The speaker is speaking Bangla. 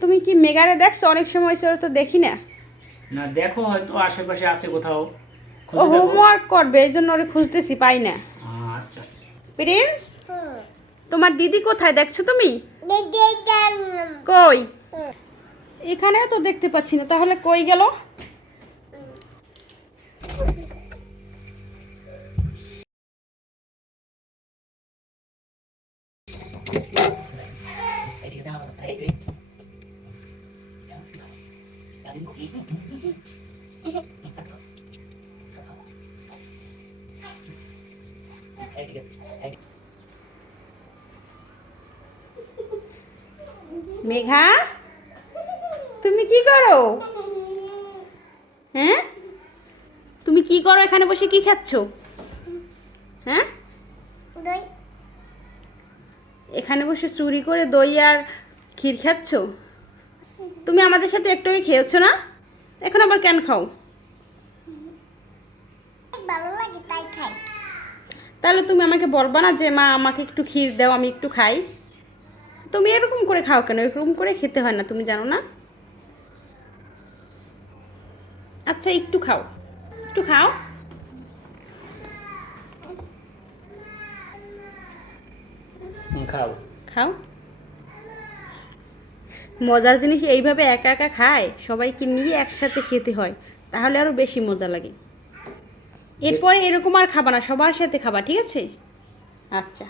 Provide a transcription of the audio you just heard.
তুমি কি মেগারে দেখছো? অনেক সময় সর তো দেখি না। না দেখো, হয়তো আশেপাশে আছে কোথাও, ও খুঁজে দেখো। হোমওয়ার্ক করবে, এই জন্য ওরে খুঁজতেছি, পাই না। আচ্ছা। প্রিন্স, তোমার দিদি কোথায় দেখছো তুমি? কই? এখানেও তো দেখতে পাচ্ছি না, তাহলে কই গেল? মেঘা, তুমি কি করো? হ্যাঁ, তুমি কি করো এখানে বসে, কি খাচ্ছ? হ্যাঁ, এখানে বসে চুরি করে দই আর ক্ষীর খাচ্ছ? তুমি আমাদের সাথে একটু আগে খেয়েছো না? এখন আবার কেন খাও? ভালো লাগে তাই খাই। তাহলে তুমি আমাকে বলবা না যে মা আমাকে একটু ক্ষীর দাও, আমি একটু খাই? তুমি এরকম করে খাও কেন? এরকম করে খেতে হয় না, তুমি জানো না? আচ্ছা একটু খাও, একটু খাও। খাও। খাও। মজার জিনিস এইভাবে একা একা খায়, সবাইকে নিয়ে একসাথে খেতে হয়, তাহলে আরও বেশি মজা লাগে। এরপরে এরকম আর খাবা না, সবার সাথে খাবা, ঠিক আছে? আচ্ছা।